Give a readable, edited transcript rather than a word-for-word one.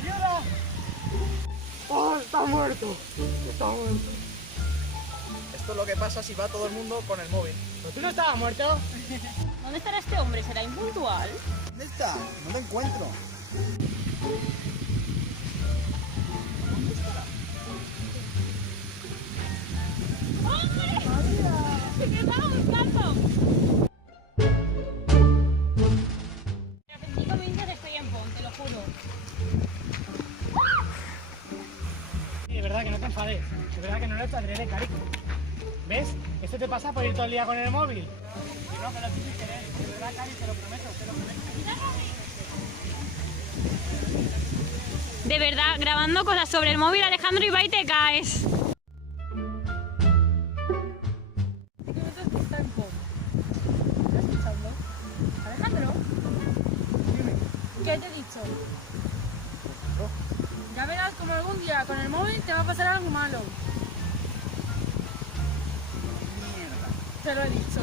¡Ayuda! ¡Oh, está muerto! Está muerto. Esto es lo que pasa si va todo el mundo con el móvil. ¿Pero tú no estabas muerto? ¿Dónde estará este hombre? ¿Será impuntual? ¿Dónde está? No lo encuentro. ¡Hombre! ¡Me estaba buscando! En 5 minutos estoy en Pon, te lo juro. Sí, de verdad que no te enfades. De verdad que no lo he hecho adrede, carico. ¿Ves? Esto te pasa por ir todo el día con el móvil. Que no, que lo tienes que ver. De verdad, Cari, te lo prometo, te lo prometo. De verdad, grabando cosas sobre el móvil, Alejandro, y va y te caes. Está en Pon. ¿Estás escuchando? Alejandro, Dime. ¿qué te he dicho? Ya verás como algún día con el móvil te va a pasar algo malo. Mierda. Te lo he dicho.